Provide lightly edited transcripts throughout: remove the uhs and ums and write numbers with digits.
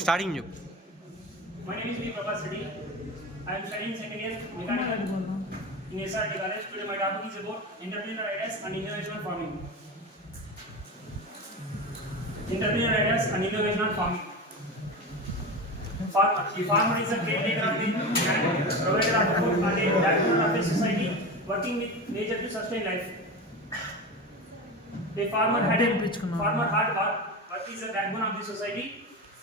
Starting చెప్పు. My name is V. Prabhas Reddy. I am studying second year mechanical in SRT College. Today my topic is about entrepreneurial ideas and innovational farming. Entrepreneurial ideas and innovational farming. Farmer. The farmer is a caretaker of the land, provider of food, and a backbone of a society working with nature to sustain life. The farmer hard work is the backbone of the society,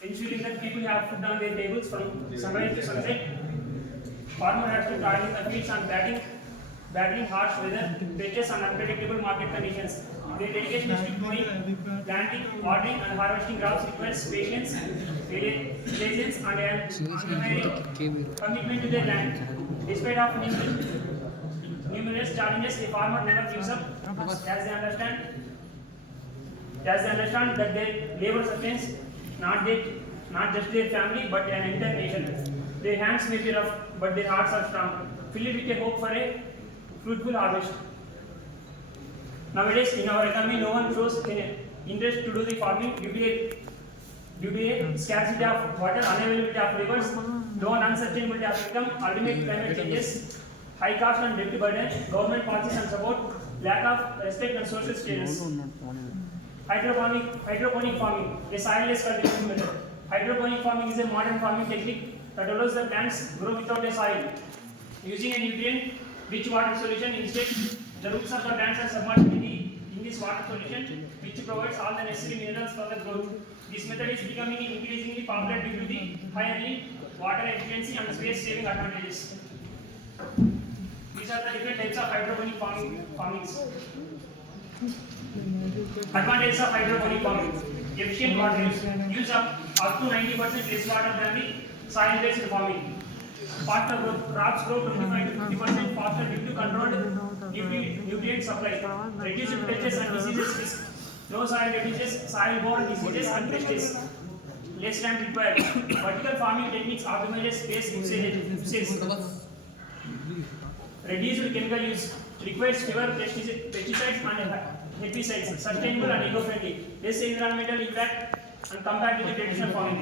ensuring that people have food on their tables from sunrise to sunset. Farmer has to toil in the fields and battling harsh weather, pests and unpredictable market conditions. Their dedication is to growing, planting, watering and harvesting crops requires patience, diligence and an unwavering commitment to their land. Despite of numerous challenges, the farmer never gives up as they understand that their labor sustains not just their family but an entire nation. Their hands may be rough, but their hearts are strong, filled with a hope for a fruitful harvest. Nowadays, in our economy, no one shows interest to do the farming due to a scarcity of water, unavailability of rivers, low and unsustainability of income, ultimate climate changes, high cost and debt burden, government policies and support, lack of respect and social status. Hydroponic farming, a soilless cultivation method. Hydroponic farming is a modern farming technique that allows the plants grow without a soil. Using a nutrient-rich water solution, instead, the roots of the plants are submerged in this water solution, which provides all the necessary minerals for the growth. This method is becoming increasingly popular due to the high yield, water efficiency, and space-saving advantages. These are the different types of hydroponic farmings. Advantages of hydroponic farming: efficient water use up to 90% less water than the soil-based farming. Faster growth, crops grow 25 to 50% faster due to controlled nutrient supply. Reduced pests and diseases risk. Low soil reduces soil-borne diseases and pests. Less land required. Vertical farming techniques optimize space usage. Reduced chemical use. Requires fewer pesticides and herbicides. Sustainable and eco-friendly. Less environmental impact and compared to the traditional farming.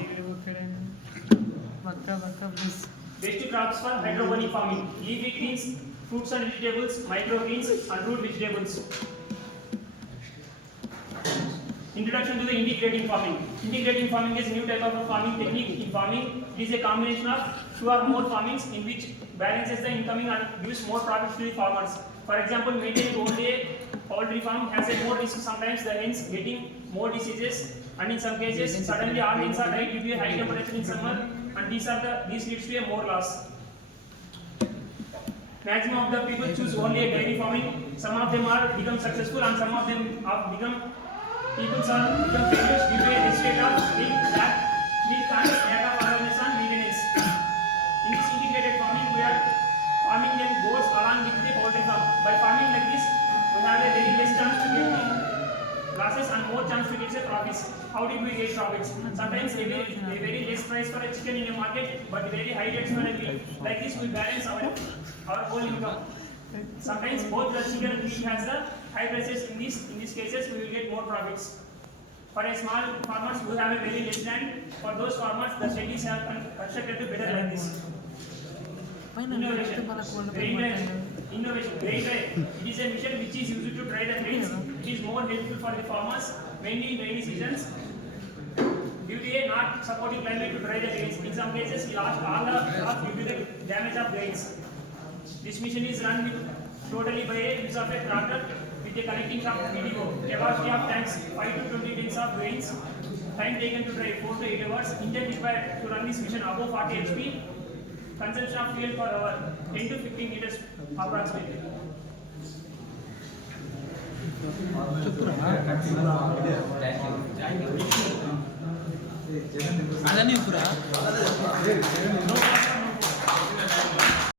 Best crops for hydroponic farming: leafy greens, fruits and vegetables, microgreens and root vegetables. Introduction to the integrating farming. Integrating farming is a new type of farming technique in farming. It is a combination of two or more farmings in which balances the incoming and gives more profits to the farmers. For example, maintaining only a poultry farm has a more risk, sometimes the hens getting more diseases, and in some cases suddenly all hens are died due to a high temperature in summer, and these leads to a more loss. Maximum of the people choose only a dairy farming. Some of them are become successful and some of them have become failures due to a state of milk and lack of awareness and maintenance. In this integrated farming, we are farming them goes along with the poultry farm. By farming like this, we have a very less chance to get losses and more chance to get profits. How did we get profits? Sometimes a very less price for a chicken in a market, but very high rates for a meat. Like this, we balance our whole income. Sometimes both the chicken and meat has the high prices. In these cases, we will get more profits. For a small farmers who have a very less land, for those farmers, the studies have constructed to better like this. Innovation. Grain dryer. It is a machine which is used to dry the grains. It is more helpful for the farmers, mainly in rainy seasons. Due to a not supporting climate to dry the grains, in some cases we lost all the crops due to the damage of grains. This machine is run totally by a use of a tractor with a connecting shaft PDO. Capacity of tanks 5 to 20 tons of grains. Time taken to dry 4 to 8 hours. Engine required to run this machine above 40 HP. Consumption of fuel per hour 10 to 15 liters approximately. అదని